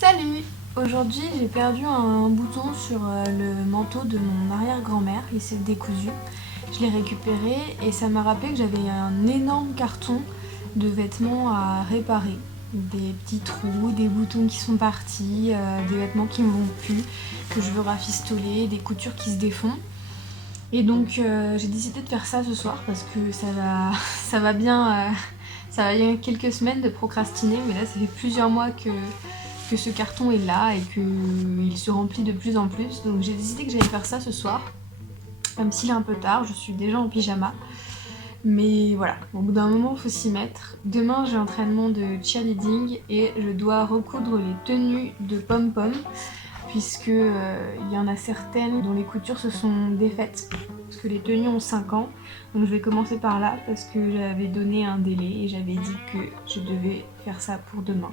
Salut! Aujourd'hui j'ai perdu un bouton sur le manteau de mon arrière-grand-mère, il s'est décousu. Je l'ai récupéré et ça m'a rappelé que j'avais un énorme carton de vêtements à réparer. Des petits trous, des boutons qui sont partis, des vêtements qui ne vont plus, que je veux rafistoler, des coutures qui se défont. Et donc j'ai décidé de faire ça ce soir parce que ça va bien, ça va bien quelques semaines de procrastiner, mais là ça fait plusieurs mois que ce carton est là et qu'il se remplit de plus en plus. Donc j'ai décidé que j'allais faire ça ce soir. Même s'il est un peu tard, je suis déjà en pyjama. Mais voilà, au bout d'un moment, il faut s'y mettre. Demain, j'ai entraînement de cheerleading et je dois recoudre les tenues de pom-pom puisque il y en a certaines dont les coutures se sont défaites parce que les tenues ont 5 ans. Donc je vais commencer par là parce que j'avais donné un délai et j'avais dit que je devais faire ça pour demain.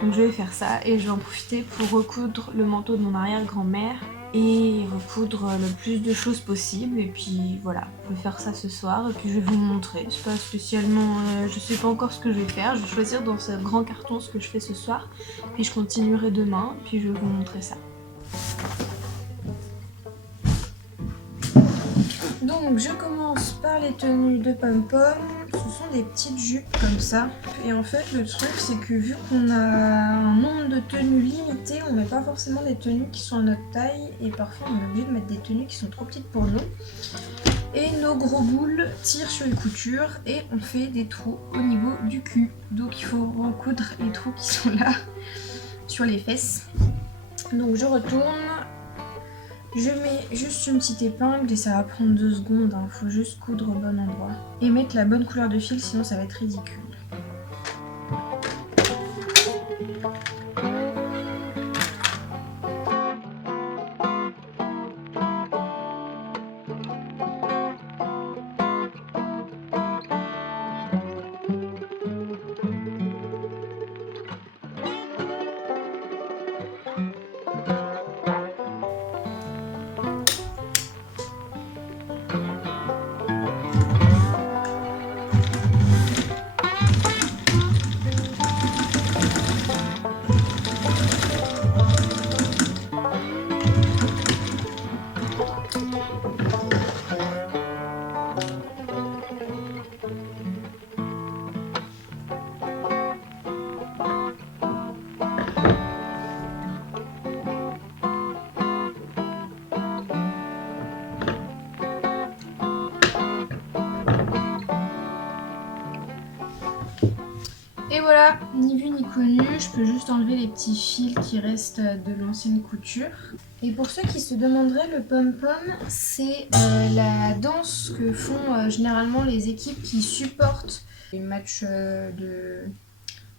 Donc je vais faire ça et je vais en profiter pour recoudre le manteau de mon arrière-grand-mère et recoudre le plus de choses possible. Et puis voilà, je vais faire ça ce soir et puis je vais vous montrer. C'est pas spécialement, je sais pas encore ce que je vais faire. Je vais choisir dans ce grand carton ce que je fais ce soir. Puis je continuerai demain, puis je vais vous montrer ça. Donc je commence par les tenues de pom-pom. Ce sont des petites jupes comme ça. Et en fait le truc c'est que vu qu'on a un nombre de tenues limité, on met pas forcément des tenues qui sont à notre taille. Et parfois on est obligé de mettre des tenues qui sont trop petites pour nous. Et nos gros boules tirent sur les coutures et on fait des trous au niveau du cul. Donc il faut recoudre les trous qui sont là sur les fesses. Donc je retourne. Je mets juste une petite épingle et ça va prendre 2 secondes, hein. Faut juste coudre au bon endroit. Et mettre la bonne couleur de fil, sinon ça va être ridicule. Et voilà, ni vu ni connu, je peux juste enlever les petits fils qui restent de l'ancienne couture. Et pour ceux qui se demanderaient, le pom-pom, c'est la danse que font généralement les équipes qui supportent les matchs de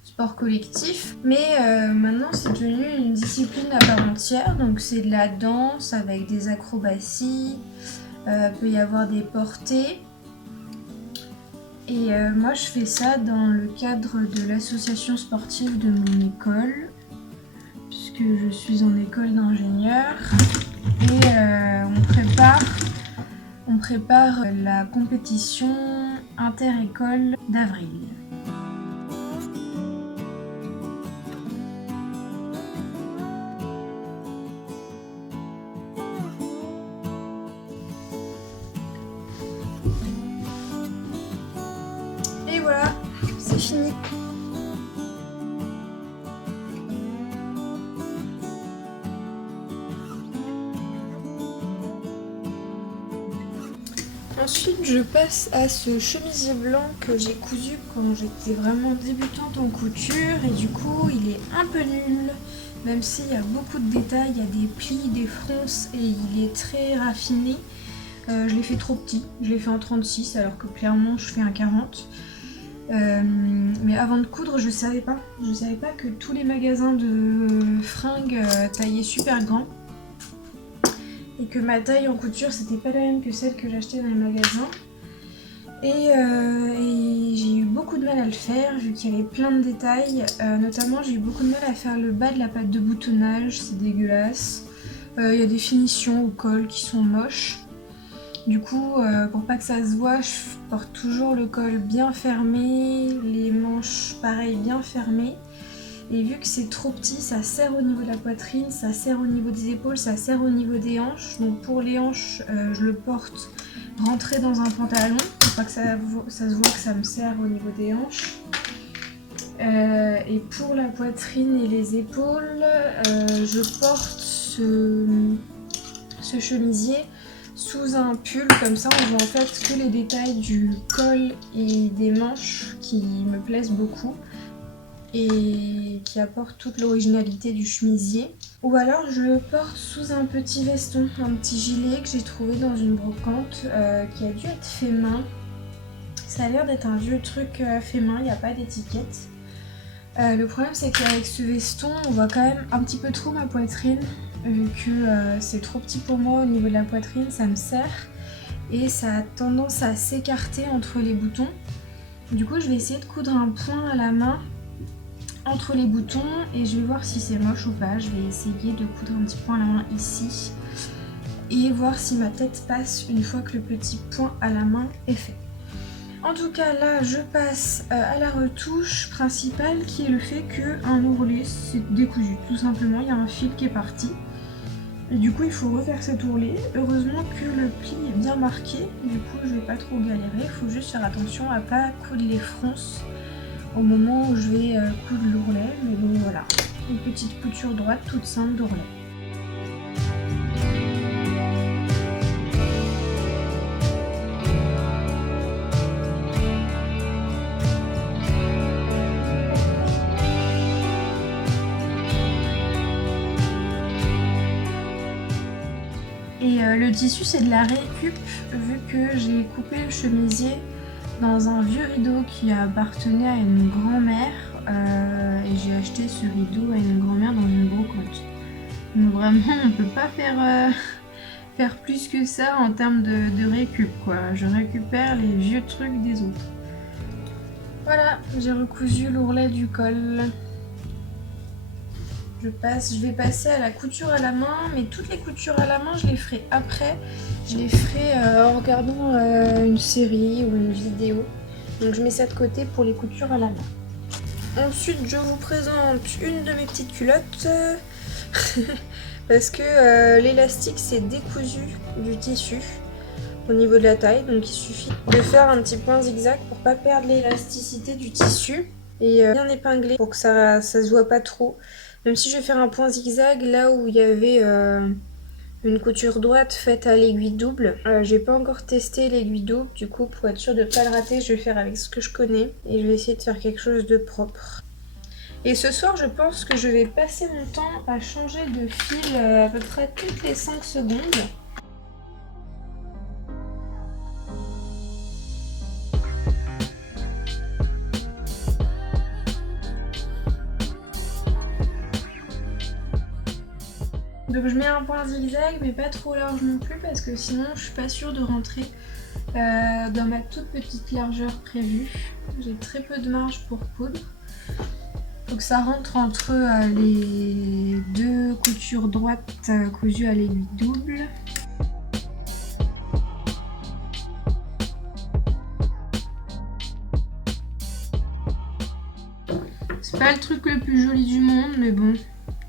sport collectif. Mais maintenant, c'est devenu une discipline à part entière. Donc c'est de la danse avec des acrobaties, peut y avoir des portées. Et moi je fais ça dans le cadre de l'association sportive de mon école, puisque je suis en école d'ingénieur. Et on prépare la compétition inter-école d'avril. Et voilà, c'est fini. Ensuite, je passe à ce chemisier blanc que j'ai cousu quand j'étais vraiment débutante en couture et du coup, il est un peu nul. Même s'il y a beaucoup de détails, il y a des plis, des fronces et il est très raffiné. Je l'ai fait trop petit, je l'ai fait en 36 alors que clairement je fais un 40. Mais avant de coudre, je savais pas que tous les magasins de fringues taillaient super grand et que ma taille en couture c'était pas la même que celle que j'achetais dans les magasins. Et j'ai eu beaucoup de mal à le faire vu qu'il y avait plein de détails. Notamment j'ai eu beaucoup de mal à faire le bas de la patte de boutonnage, c'est dégueulasse. Il y a des finitions au col qui sont moches. Du coup, pour pas que ça se voit, je porte toujours le col bien fermé, les manches pareil bien fermées. Et vu que c'est trop petit, ça serre au niveau de la poitrine, ça serre au niveau des épaules, ça serre au niveau des hanches. Donc pour les hanches, je le porte rentré dans un pantalon pour pas que ça se voit que ça me serre au niveau des hanches. Et pour la poitrine et les épaules, je porte ce chemisier sous un pull, comme ça on voit en fait que les détails du col et des manches qui me plaisent beaucoup et qui apportent toute l'originalité du chemisier. Ou alors je le porte sous un petit veston, un petit gilet que j'ai trouvé dans une brocante qui a dû être fait main. Ça a l'air d'être un vieux truc fait main, il n'y a pas d'étiquette. Le problème c'est qu'avec ce veston on voit quand même un petit peu trop ma poitrine, vu que c'est trop petit pour moi au niveau de la poitrine, ça me serre et ça a tendance à s'écarter entre les boutons. Du coup je vais essayer de coudre un point à la main entre les boutons et je vais voir si c'est moche ou pas. Je vais essayer de coudre un petit point à la main ici et voir si ma tête passe une fois que le petit point à la main est fait. En tout cas là je passe à la retouche principale qui est le fait qu'un ourlet c'est décousu. Tout simplement il y a un fil qui est parti et du coup il faut refaire cet ourlet. Heureusement que le pli est bien marqué, du coup je vais pas trop galérer. Il faut juste faire attention à pas coudre les fronces au moment où je vais coudre l'ourlet. Mais bon voilà, une petite couture droite toute simple d'ourlet. Et le tissu c'est de la récup, vu que j'ai coupé le chemisier dans un vieux rideau qui appartenait à une grand-mère et j'ai acheté ce rideau à une grand-mère dans une brocante. Donc vraiment on peut pas faire plus que ça en termes de récup quoi. Je récupère les vieux trucs des autres. Voilà, j'ai recousu l'ourlet du col. Je vais passer à la couture à la main, mais toutes les coutures à la main, je les ferai après. Je les ferai en regardant une série ou une vidéo. Donc je mets ça de côté pour les coutures à la main. Ensuite, je vous présente une de mes petites culottes. Parce que l'élastique, c'est décousu du tissu au niveau de la taille. Donc il suffit de faire un petit point zigzag pour pas perdre l'élasticité du tissu. Et bien épinglé pour que ça se voit pas trop. Même si je vais faire un point zigzag là où il y avait une couture droite faite à l'aiguille double. J'ai pas encore testé l'aiguille double, du coup pour être sûre de pas le rater, je vais faire avec ce que je connais. Et je vais essayer de faire quelque chose de propre. Et ce soir je pense que je vais passer mon temps à changer de fil à peu près toutes les 5 secondes. Donc je mets un point zigzag mais pas trop large non plus parce que sinon je suis pas sûre de rentrer dans ma toute petite largeur prévue. J'ai très peu de marge pour coudre. Donc ça rentre entre les deux coutures droites cousues à l'aiguille double. C'est pas le truc le plus joli du monde mais bon.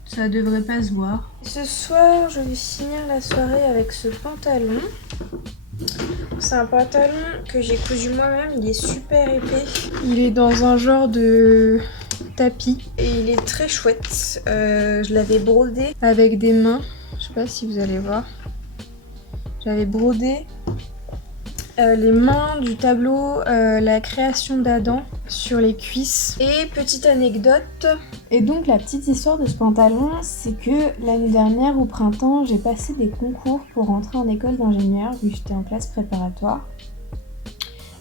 Ça devrait pas se voir. Ce soir, je vais finir la soirée avec ce pantalon. C'est un pantalon que j'ai cousu moi-même. Il est super épais. Il est dans un genre de tapis. Et il est très chouette. Je l'avais brodé avec des mains. Je sais pas si vous allez voir. J'avais brodé les mains du tableau La création d'Adam sur les cuisses. Et petite anecdote. Et donc la petite histoire de ce pantalon, c'est que l'année dernière au printemps, j'ai passé des concours pour rentrer en école d'ingénieur, vu que j'étais en classe préparatoire.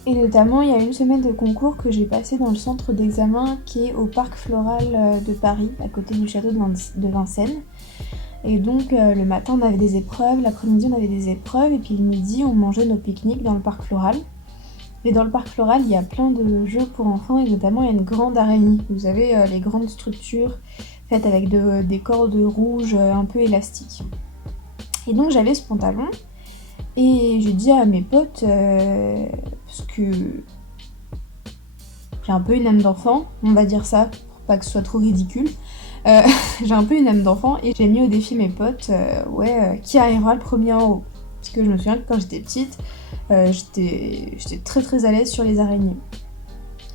Et notamment, il y a une semaine de concours que j'ai passé dans le centre d'examen qui est au Parc Floral de Paris, à côté du château de Vincennes. Et donc le matin on avait des épreuves, l'après-midi on avait des épreuves et puis le midi on mangeait nos pique-niques dans le parc floral. Et dans le parc floral il y a plein de jeux pour enfants et notamment il y a une grande araignée. Vous avez les grandes structures faites avec des cordes rouges un peu élastiques. Et donc j'avais ce pantalon et j'ai dit à mes potes, parce que j'ai un peu une âme d'enfant, on va dire ça, pour pas que ce soit trop ridicule. J'ai un peu une âme d'enfant et j'ai mis au défi mes potes, qui arrivera le premier en haut. Parce que je me souviens que quand j'étais petite, j'étais très très à l'aise sur les araignées.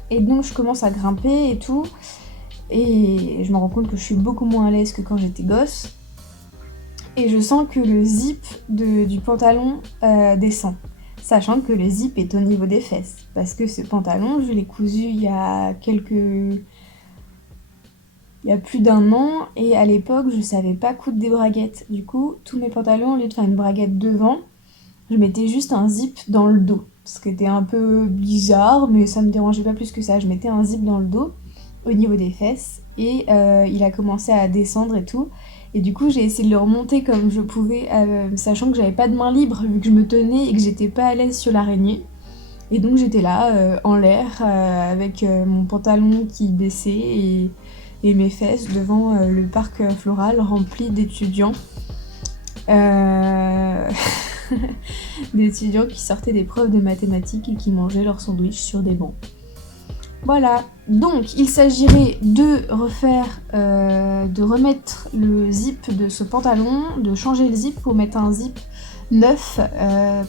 Et donc je commence à grimper et tout, et je me rends compte que je suis beaucoup moins à l'aise que quand j'étais gosse. Et je sens que le zip du pantalon descend, sachant que le zip est au niveau des fesses. Parce que ce pantalon, je l'ai cousu il y a plus d'1 an, et à l'époque, je savais pas coudre des braguettes. Du coup, tous mes pantalons, au lieu de faire une braguette devant, je mettais juste un zip dans le dos. Ce qui était un peu bizarre, mais ça me dérangeait pas plus que ça. Je mettais un zip dans le dos, au niveau des fesses, et il a commencé à descendre et tout. Et du coup, j'ai essayé de le remonter comme je pouvais, sachant que j'avais pas de main libre, vu que je me tenais et que j'étais pas à l'aise sur l'araignée. Et donc j'étais là, en l'air, avec mon pantalon qui baissait et mes fesses devant le parc floral rempli d'étudiants. D'étudiants qui sortaient des preuves de mathématiques et qui mangeaient leur sandwich sur des bancs. Voilà, donc il s'agirait de remettre le zip de ce pantalon, de changer le zip pour mettre un zip neuf,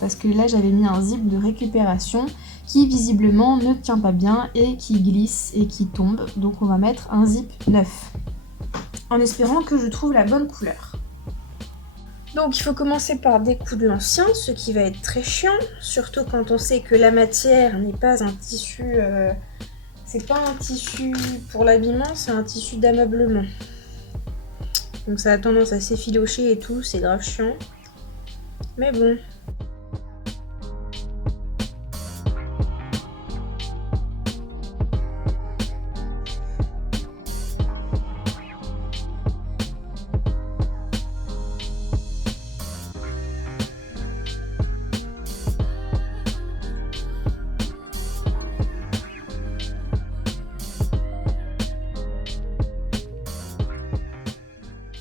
parce que là j'avais mis un zip de récupération qui visiblement ne tient pas bien et qui glisse et qui tombe, donc on va mettre un zip neuf, en espérant que je trouve la bonne couleur. Donc il faut commencer par découdre l'ancien, ce qui va être très chiant, surtout quand on sait que la matière n'est pas un tissu... c'est pas un tissu pour l'habillement, c'est un tissu d'ameublement. Donc ça a tendance à s'effilocher et tout, c'est grave chiant. Mais bon.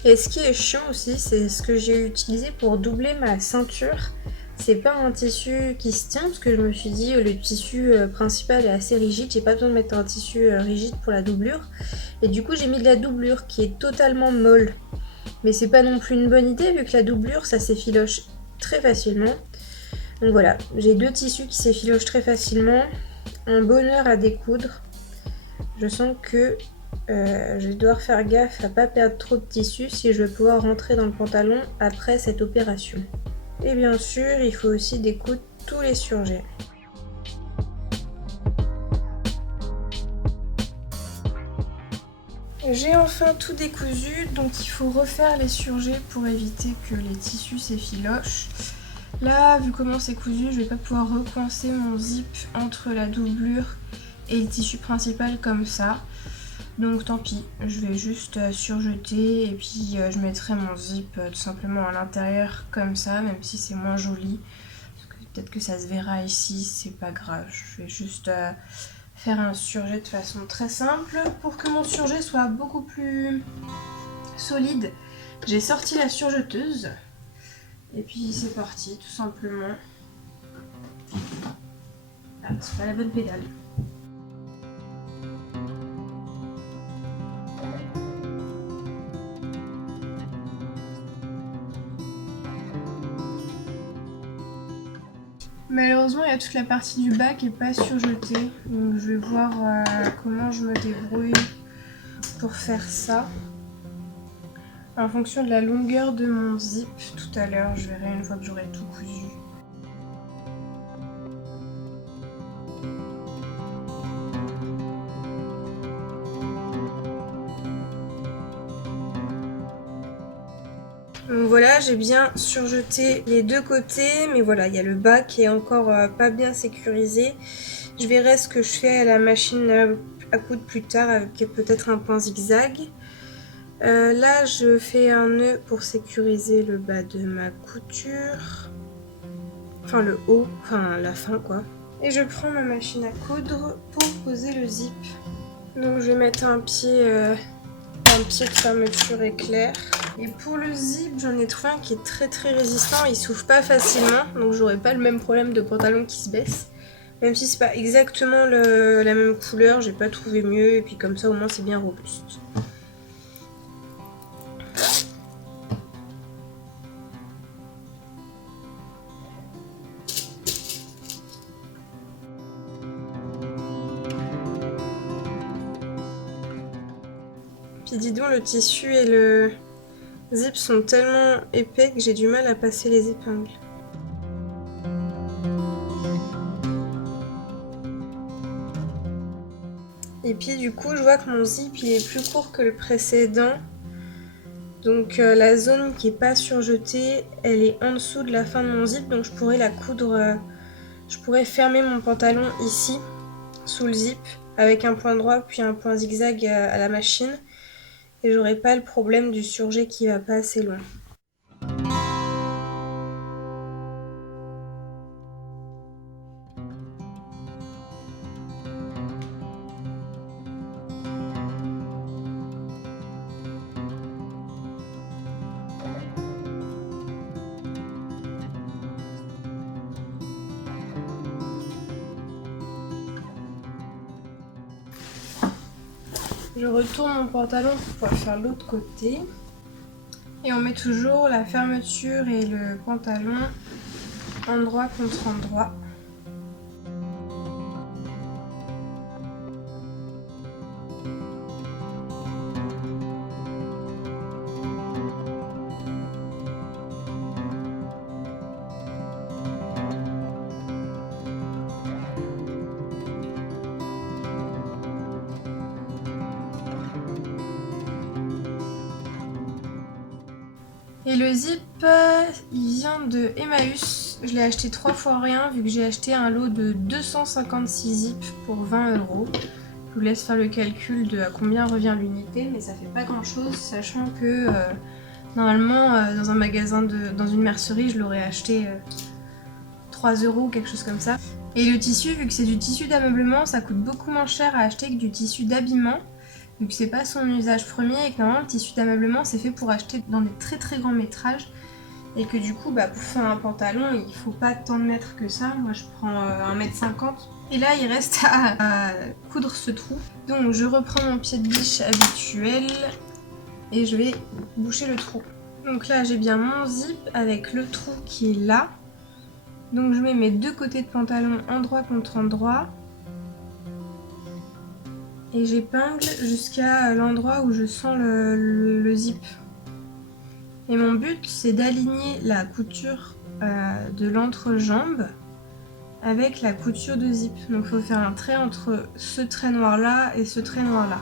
Et ce qui est chiant aussi, c'est ce que j'ai utilisé pour doubler ma ceinture. C'est pas un tissu qui se tient, parce que je me suis dit le tissu principal est assez rigide, j'ai pas besoin de mettre un tissu rigide pour la doublure. Et du coup j'ai mis de la doublure qui est totalement molle. Mais c'est pas non plus une bonne idée vu que la doublure ça s'effiloche très facilement. Donc voilà, j'ai 2 tissus qui s'effilochent très facilement. Un bonheur à découdre. Je sens que je vais devoir faire gaffe à pas perdre trop de tissu si je veux pouvoir rentrer dans le pantalon après cette opération. Et bien sûr, il faut aussi découdre tous les surjets. J'ai enfin tout décousu, donc il faut refaire les surjets pour éviter que les tissus s'effilochent. Là, vu comment c'est cousu, je vais pas pouvoir recoincer mon zip entre la doublure et le tissu principal comme ça. Donc tant pis, je vais juste surjeter et puis je mettrai mon zip tout simplement à l'intérieur comme ça, même si c'est moins joli. Peut-être que ça se verra ici, c'est pas grave. Je vais juste faire un surjet de façon très simple pour que mon surjet soit beaucoup plus solide. J'ai sorti la surjeteuse et puis c'est parti tout simplement. Ah, c'est pas la bonne pédale. Malheureusement, il y a toute la partie du bas qui n'est pas surjetée, donc je vais voir comment je me débrouille pour faire ça. En fonction de la longueur de mon zip, tout à l'heure, je verrai une fois que j'aurai tout cousu. Donc voilà, j'ai bien surjeté les 2 côtés, mais voilà, il y a le bas qui est encore pas bien sécurisé. Je verrai ce que je fais à la machine à coudre plus tard avec peut-être un point zigzag. Là, je fais un nœud pour sécuriser le bas de ma couture. Enfin le haut, enfin la fin quoi. Et je prends ma machine à coudre pour poser le zip. Donc je vais mettre un pied de fermeture éclair. Et pour le zip, j'en ai trouvé un qui est très résistant, il s'ouvre pas facilement, donc j'aurai pas le même problème de pantalon qui se baisse. Même si c'est pas exactement la même couleur, j'ai pas trouvé mieux. Et puis comme ça au moins c'est bien robuste. Puis dis donc, le tissu et le zip sont tellement épais que j'ai du mal à passer les épingles. Et puis du coup, je vois que mon zip il est plus court que le précédent. Donc la zone qui est pas surjetée, elle est en dessous de la fin de mon zip. Donc je pourrais la coudre, je pourrais fermer mon pantalon ici, sous le zip, avec un point droit puis un point zigzag à la machine. Et j'aurais pas le problème du surjet qui va pas assez loin. Je retourne mon pantalon pour pouvoir faire l'autre côté. Et on met toujours la fermeture et le pantalon endroit contre endroit. Et le zip, il vient de Emmaüs. Je l'ai acheté 3 fois rien vu que j'ai acheté un lot de 256 zips pour 20 €. Je vous laisse faire le calcul de à combien revient l'unité, mais ça fait pas grand chose, sachant que normalement dans un magasin, dans une mercerie, je l'aurais acheté 3 € ou quelque chose comme ça. Et le tissu, vu que c'est du tissu d'ameublement, ça coûte beaucoup moins cher à acheter que du tissu d'habillement. Vu que c'est pas son usage premier et que normalement le tissu d'ameublement c'est fait pour acheter dans des très très grands métrages et que du coup pour faire un pantalon il faut pas tant de mètres que ça. Moi je prends 1,50 m et là il reste à coudre ce trou. Donc je reprends mon pied de biche habituel et je vais boucher le trou. Donc là j'ai bien mon zip avec le trou qui est là. Donc je mets mes deux côtés de pantalon endroit contre endroit. Et j'épingle jusqu'à l'endroit où je sens le zip. Et mon but, c'est d'aligner la couture de l'entrejambe avec la couture de zip. Donc il faut faire un trait entre ce trait noir là et ce trait noir là.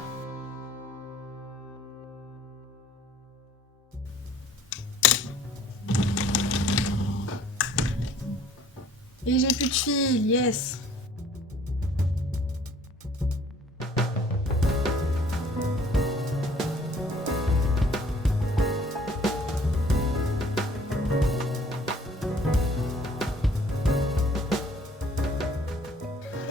Et j'ai plus de fil, yes!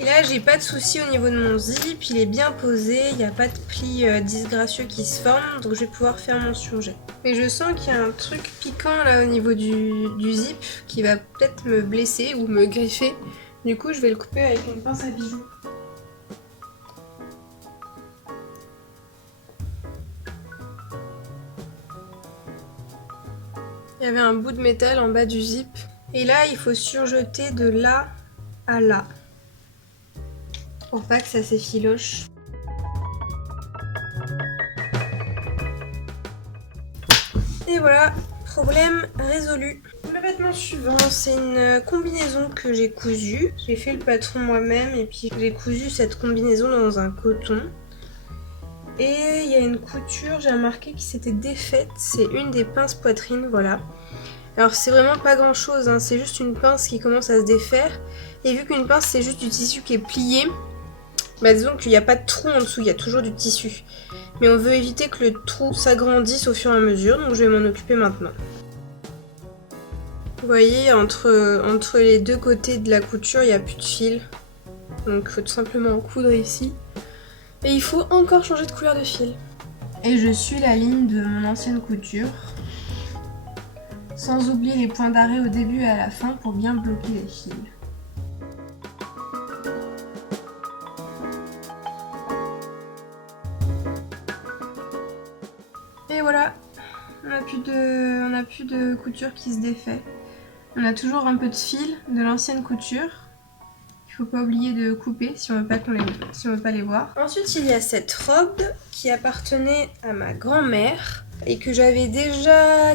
Et là j'ai pas de soucis au niveau de mon zip, il est bien posé, il n'y a pas de plis disgracieux qui se forment, donc je vais pouvoir faire mon surjet. Mais je sens qu'il y a un truc piquant là au niveau du zip qui va peut-être me blesser ou me griffer. Du coup je vais le couper avec une pince à bijoux. Il y avait un bout de métal en bas du zip. Et là il faut surjeter de là à là. Pour pas que ça s'effiloche. Et voilà, problème résolu. Le vêtement suivant, c'est une combinaison que j'ai cousue. J'ai fait le patron moi-même et puis j'ai cousu cette combinaison dans un coton. Et il y a une couture, j'ai remarqué qui s'était défaite. C'est une des pinces poitrine, voilà. Alors c'est vraiment pas grand chose, hein. C'est juste une pince qui commence à se défaire. Et vu qu'une pince c'est juste du tissu qui est plié, disons qu'il n'y a pas de trou en dessous, il y a toujours du tissu. Mais on veut éviter que le trou s'agrandisse au fur et à mesure, donc je vais m'en occuper maintenant. Vous voyez, entre les deux côtés de la couture, il n'y a plus de fil. Donc il faut tout simplement en coudre ici. Et il faut encore changer de couleur de fil. Et je suis la ligne de mon ancienne couture. Sans oublier les points d'arrêt au début et à la fin pour bien bloquer les fils. Et voilà, on n'a plus de couture qui se défait. On a toujours un peu de fil de l'ancienne couture. Il faut pas oublier de couper si on veut pas les voir. Ensuite, il y a cette robe qui appartenait à ma grand-mère et que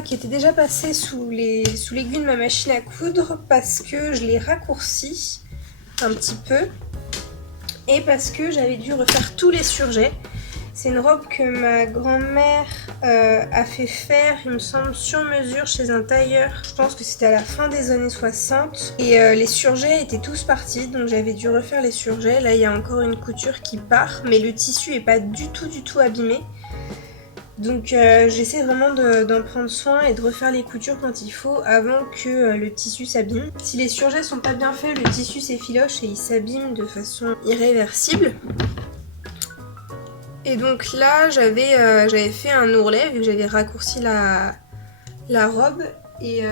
qui était déjà passée sous l'aiguille de ma machine à coudre parce que je l'ai raccourcie un petit peu et parce que j'avais dû refaire tous les surjets. C'est une robe que ma grand-mère a fait faire, il me semble, sur mesure chez un tailleur. Je pense que c'était à la fin des années 60. Et les surjets étaient tous partis, donc j'avais dû refaire les surjets. Là, il y a encore une couture qui part, mais le tissu est pas du tout abîmé. Donc j'essaie vraiment d'en prendre soin et de refaire les coutures quand il faut avant que le tissu s'abîme. Si les surjets sont pas bien faits, le tissu s'effiloche et il s'abîme de façon irréversible. Et donc là, j'avais fait un ourlet vu que j'avais raccourci la robe. Et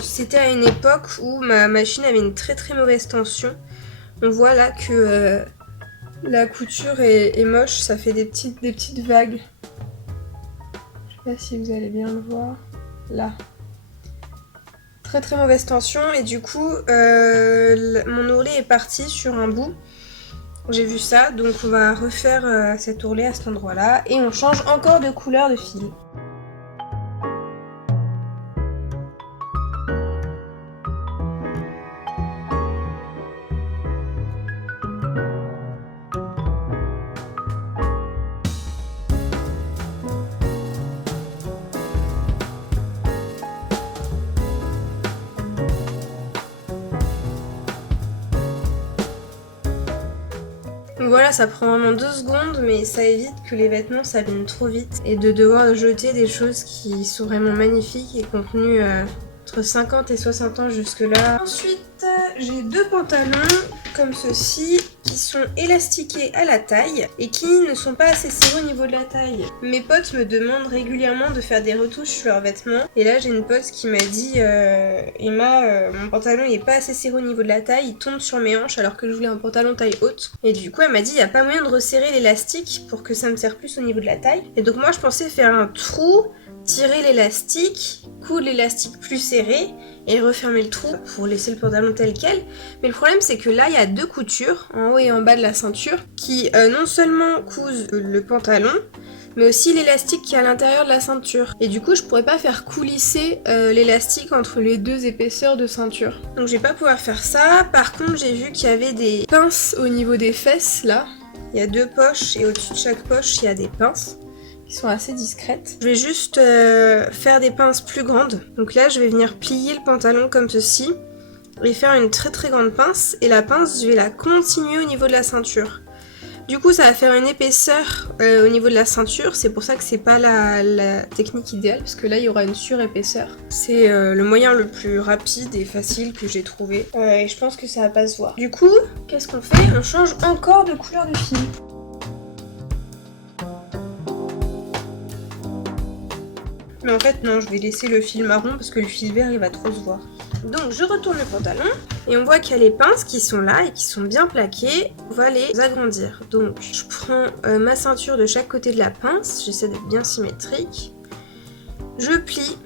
c'était à une époque où ma machine avait une très mauvaise tension. On voit là que la couture est moche, ça fait des petites vagues. Je sais pas si vous allez bien le voir. Là. Très mauvaise tension et du coup, mon ourlet est parti sur un bout. J'ai vu ça, donc on va refaire cet ourlet à cet endroit-là et on change encore de couleur de fil. Voilà, ça prend vraiment 2 secondes, mais ça évite que les vêtements s'abîment trop vite et de devoir jeter des choses qui sont vraiment magnifiques et contenues entre 50 et 60 ans jusque-là. Ensuite, j'ai 2 pantalons comme ceci qui sont élastiqués à la taille et qui ne sont pas assez serrés au niveau de la taille. Mes potes me demandent régulièrement de faire des retouches sur leurs vêtements et là j'ai une pote qui m'a dit Emma, mon pantalon il est pas assez serré au niveau de la taille, il tombe sur mes hanches alors que je voulais un pantalon taille haute. Et du coup elle m'a dit il n'y a pas moyen de resserrer l'élastique pour que ça me serre plus au niveau de la taille. Et donc moi je pensais faire un trou, tirer l'élastique, coudre l'élastique plus serré et refermer le trou pour laisser le pantalon tel quel. Mais le problème c'est que là il y a 2 coutures en haut et en bas de la ceinture qui non seulement cousent le pantalon mais aussi l'élastique qui est à l'intérieur de la ceinture. Et du coup je pourrais pas faire coulisser l'élastique entre les 2 épaisseurs de ceinture. Donc je vais pas pouvoir faire ça. Par contre j'ai vu qu'il y avait des pinces au niveau des fesses là. Il y a 2 poches et au-dessus de chaque poche il y a des pinces qui sont assez discrètes. Je vais juste faire des pinces plus grandes. Donc là je vais venir plier le pantalon comme ceci et faire une très grande pince et la pince je vais la continuer au niveau de la ceinture. Du coup ça va faire une épaisseur au niveau de la ceinture, c'est pour ça que c'est pas la technique idéale parce que là il y aura une surépaisseur. C'est le moyen le plus rapide et facile que j'ai trouvé et je pense que ça va pas se voir. Du coup qu'est-ce qu'on fait? On change encore de couleur de fil. Mais en fait non, je vais laisser le fil marron parce que le fil vert il va trop se voir. Donc je retourne le pantalon et on voit qu'il y a les pinces qui sont là et qui sont bien plaquées. On va les agrandir. Donc je prends ma ceinture de chaque côté de la pince, j'essaie d'être bien symétrique. Je plie.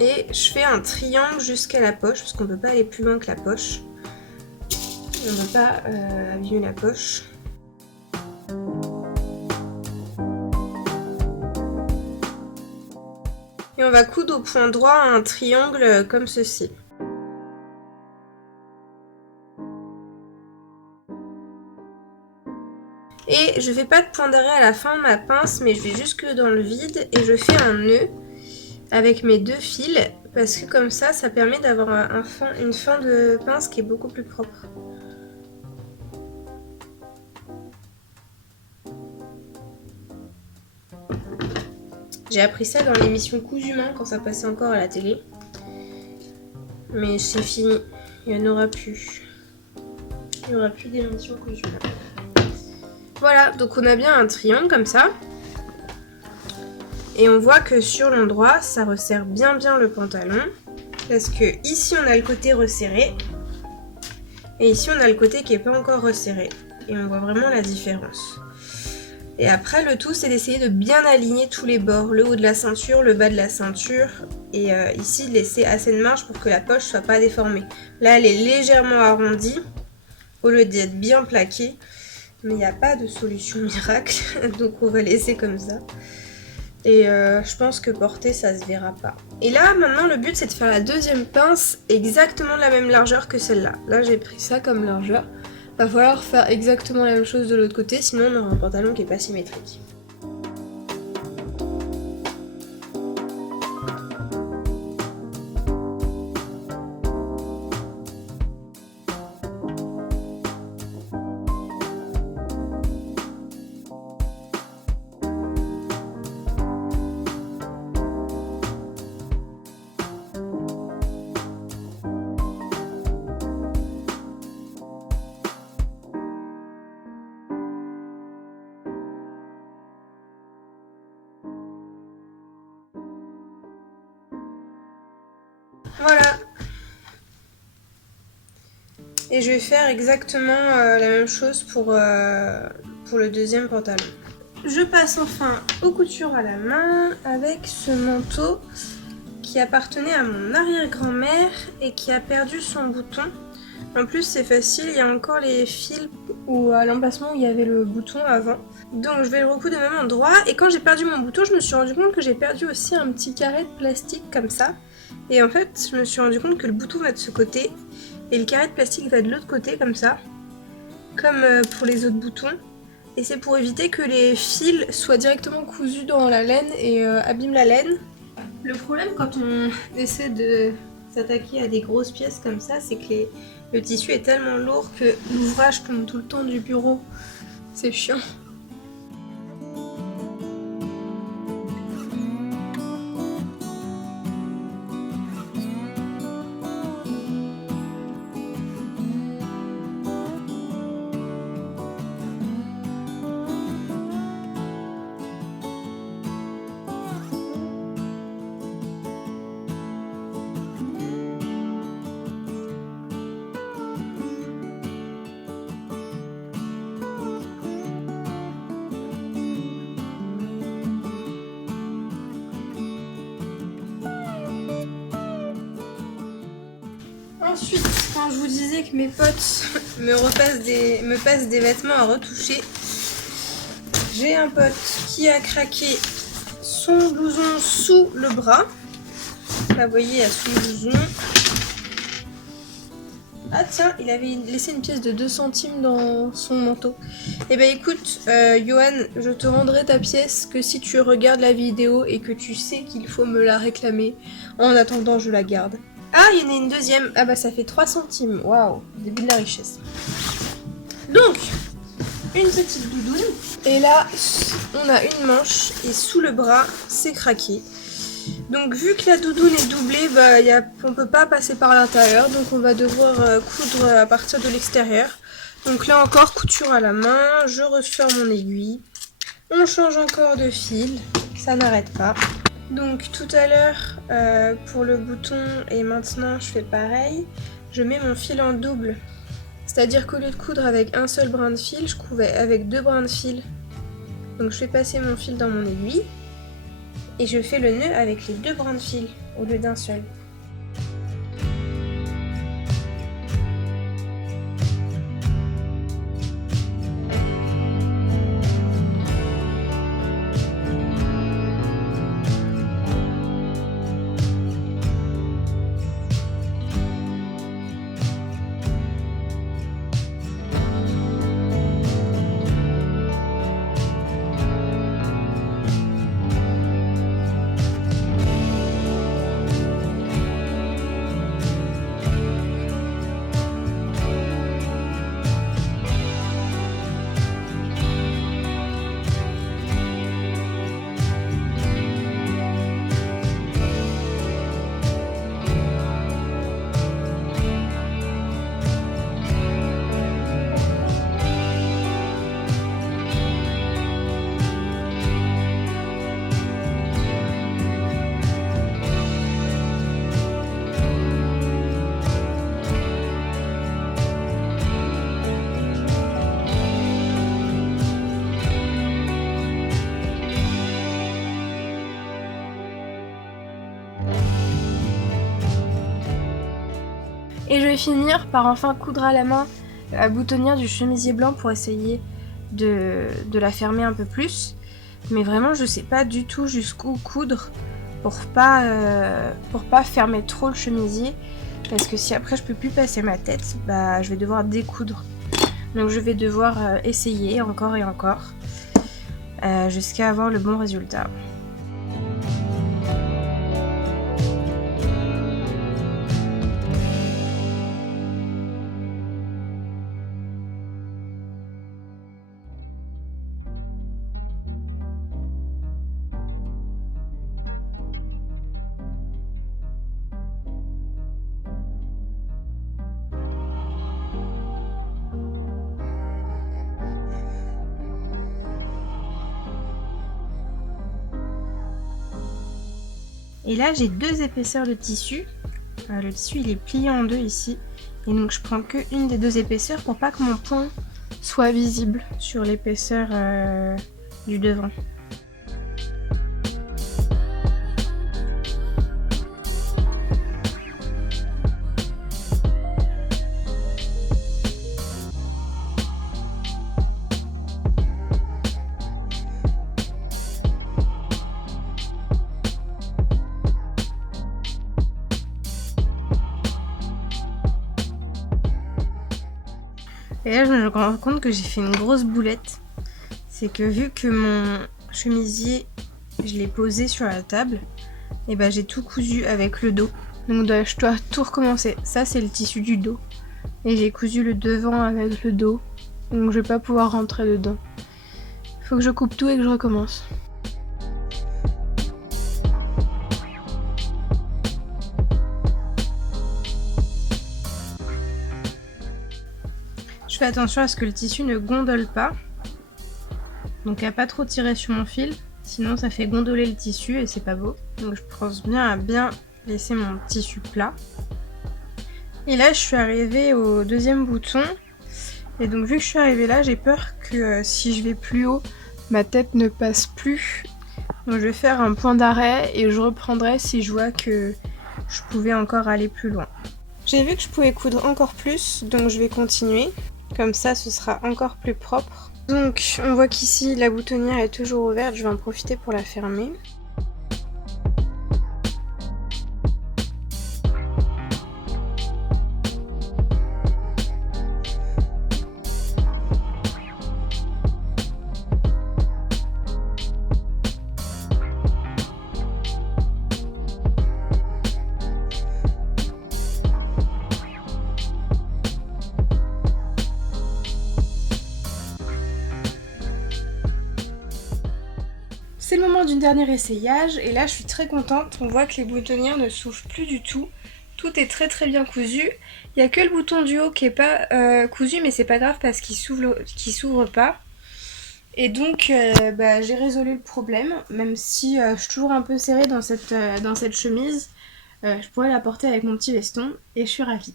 Et je fais un triangle jusqu'à la poche parce qu'on ne peut pas aller plus loin que la poche. On ne va pas abîmer la poche. Et on va coudre au point droit un triangle comme ceci. Et je fais pas de point d'arrêt à la fin de ma pince, mais je vais jusque dans le vide et je fais un nœud avec mes 2 fils parce que comme ça, ça permet d'avoir une fin de pince qui est beaucoup plus propre. J'ai appris ça dans l'émission Cousu Humain quand ça passait encore à la télé. Mais c'est fini, il n'y en aura plus. Il n'y aura plus d'émission Cousu Humain. Voilà, donc on a bien un triangle comme ça. Et on voit que sur l'endroit, ça resserre bien le pantalon. Parce que ici on a le côté resserré. Et ici on a le côté qui n'est pas encore resserré. et on voit vraiment la différence. Et après, le tout, c'est d'essayer de bien aligner tous les bords, le haut de la ceinture, le bas de la ceinture, et ici, laisser assez de marge pour que la poche soit pas déformée. Là, elle est légèrement arrondie, au lieu d'être bien plaquée, mais il n'y a pas de solution miracle, donc on va laisser comme ça. Et je pense que porter, ça se verra pas. Et là, maintenant, le but, c'est de faire la deuxième pince exactement de la même largeur que celle-là. Là, j'ai pris ça comme largeur. Va falloir faire exactement la même chose de l'autre côté, sinon on aura un pantalon qui est pas symétrique. Voilà. Et je vais faire exactement la même chose pour le deuxième pantalon. Je passe enfin aux coutures à la main avec ce manteau qui appartenait à mon arrière-grand-mère et qui a perdu son bouton. En plus c'est facile, il y a encore les fils ou à l'emplacement où il y avait le bouton avant. Donc je vais le recoudre au même endroit et quand j'ai perdu mon bouton, je me suis rendu compte que j'ai perdu aussi un petit carré de plastique comme ça. Et en fait, je me suis rendu compte que le bouton va de ce côté et le carré de plastique va de l'autre côté comme ça, comme pour les autres boutons. Et c'est pour éviter que les fils soient directement cousus dans la laine et abîment la laine. Le problème quand on essaie de s'attaquer à des grosses pièces comme ça, c'est que le tissu est tellement lourd que l'ouvrage tombe tout le temps du bureau. C'est chiant. Ensuite, quand je vous disais que mes potes me passent des vêtements à retoucher, j'ai un pote qui a craqué son blouson sous le bras. Là, vous voyez, il y a sous le blouson. Ah tiens, il avait laissé une pièce de 2 centimes dans son manteau. Eh ben écoute, Johan, je te rendrai ta pièce que si tu regardes la vidéo et que tu sais qu'il faut me la réclamer. En attendant, je la garde. Ah, il y en a une deuxième. Ah bah ça fait 3 centimes. Waouh, début de la richesse. Donc, une petite doudoune. Et là, on a une manche et sous le bras, c'est craqué. Donc vu que la doudoune est doublée, bah, on peut pas passer par l'intérieur. Donc on va devoir coudre à partir de l'extérieur. Donc là encore, couture à la main. Je ressors mon aiguille. On change encore de fil. Ça n'arrête pas. Donc tout à l'heure pour le bouton et maintenant je fais pareil, je mets mon fil en double. C'est-à-dire qu'au lieu de coudre avec un seul brin de fil, je couvais avec 2 brins de fil. Donc je fais passer mon fil dans mon aiguille et je fais le nœud avec les 2 brins de fil au lieu d'un seul. Et je vais finir par enfin coudre à la main la boutonnière du chemisier blanc pour essayer de la fermer un peu plus. Mais vraiment je sais pas du tout jusqu'où coudre pour pas fermer trop le chemisier. Parce que si après je peux plus passer ma tête, bah je vais devoir découdre. Donc je vais devoir essayer encore et encore jusqu'à avoir le bon résultat. Et là j'ai deux épaisseurs de tissu. Le tissu il est plié en deux ici. Et donc je prends que une des deux épaisseurs pour pas que mon point soit visible sur l'épaisseur du devant. Et là, je me rends compte que j'ai fait une grosse boulette. C'est que vu que mon chemisier, je l'ai posé sur la table, et ben j'ai tout cousu avec le dos. Donc je dois tout recommencer. Ça, c'est le tissu du dos. Et j'ai cousu le devant avec le dos. Donc je vais pas pouvoir rentrer dedans. Faut que je coupe tout et que je recommence. Je fais attention à ce que le tissu ne gondole pas. Donc à pas trop tirer sur mon fil, sinon ça fait gondoler le tissu et c'est pas beau. Donc je pense bien à bien laisser mon tissu plat. Et là je suis arrivée au deuxième bouton. Et donc vu que je suis arrivée là, j'ai peur que si je vais plus haut, ma tête ne passe plus. Donc je vais faire un point d'arrêt et je reprendrai si je vois que je pouvais encore aller plus loin. J'ai vu que je pouvais coudre encore plus, donc je vais continuer. Comme ça, ce sera encore plus propre. Donc, on voit qu'ici, la boutonnière est toujours ouverte. Je vais en profiter pour la fermer. C'est le moment du dernier essayage et là je suis très contente, on voit que les boutonnières ne s'ouvrent plus du tout. Tout est très bien cousu. Il n'y a que le bouton du haut qui n'est pas cousu mais c'est pas grave parce qu'il s'ouvre pas. Et donc j'ai résolu le problème, même si je suis toujours un peu serrée dans cette chemise. Je pourrais la porter avec mon petit veston et je suis ravie.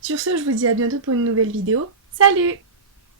Sur ce, je vous dis à bientôt pour une nouvelle vidéo. Salut!